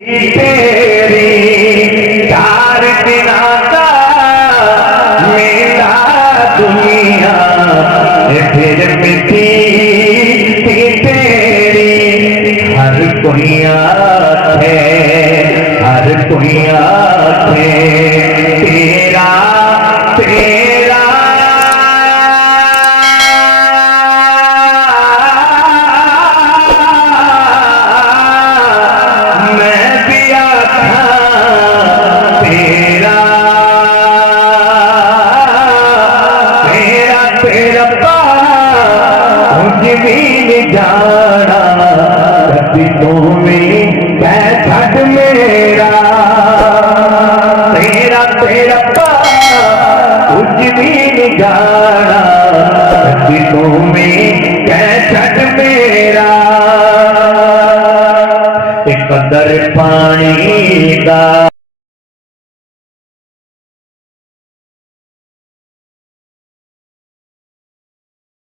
तेरी चार दिना का मेरा दुनिया फिर मिठी तेरी हर कोई आखे तेरा तेरा जाना कभी तुम्हें छड़ मेरा तेरा तेरा कुछ भी नहीं जाना कभी तुम्हें छड़ मेरा कदर पानी का